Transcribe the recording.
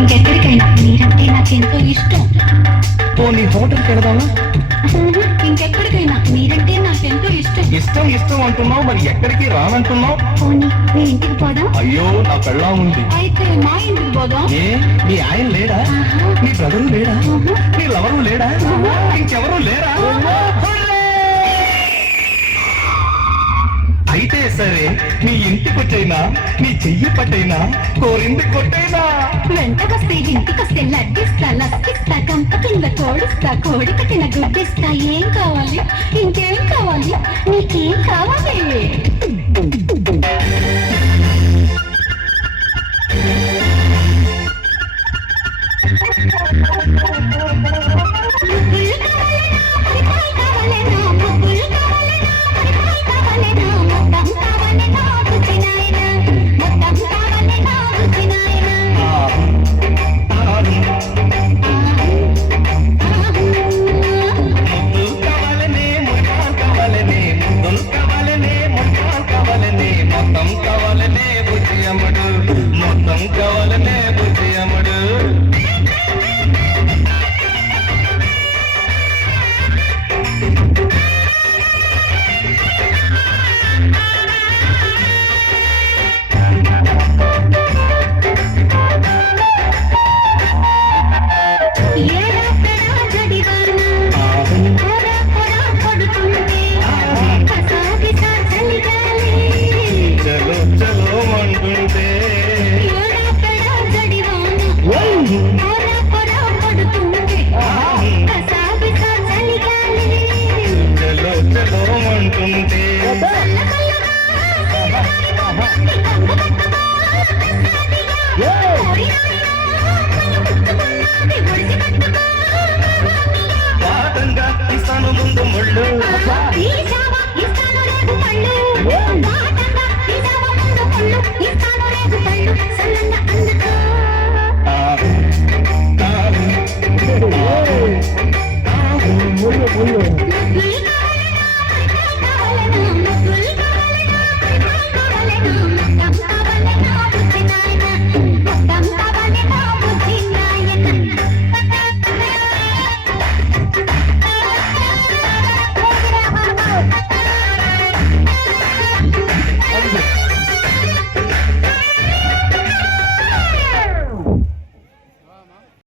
ఇంకెక్కడికైనా మీరంటే నాకెంతో ఇష్టం. పోనీ హోటల్కి వెళదామా? ఇంకెక్కడికైనా మీరంటే నాకెంతో ఇష్టం. ఇష్టం ఇష్టం అంటున్నావు, మరి ఎక్కడికి రానంటున్నావు? పోనీ మీ ఇంటికి పోదాం. అయ్యో నా పెళ్ళా ఉంది. అయితే మా ఇంటికి పోదాం. ఏ నీ ఆయన లేడా? నీ బ్రదరు లేడా? నీ లవరు లేడా? ఇంకెవరు లేరా? అయితే సరే, నీ ఇంటికొచ్చైనా నీ చెయ్యి పట్టైనా కోరింది కొట్టైనా వెంటకొస్తే ఇంటికొస్తే లడ్డిస్తా, లస్కిస్తా, కంప కింద కోడిస్తా, కోడి కట్టిన గుడ్డిస్తా. ఏం కావాలి, ఇంకేం కావాలి, నీకేం కావాలి? మొత్తం కావాలనే బుద్ధి అమ్మడు. చలో చలో అంటుంటే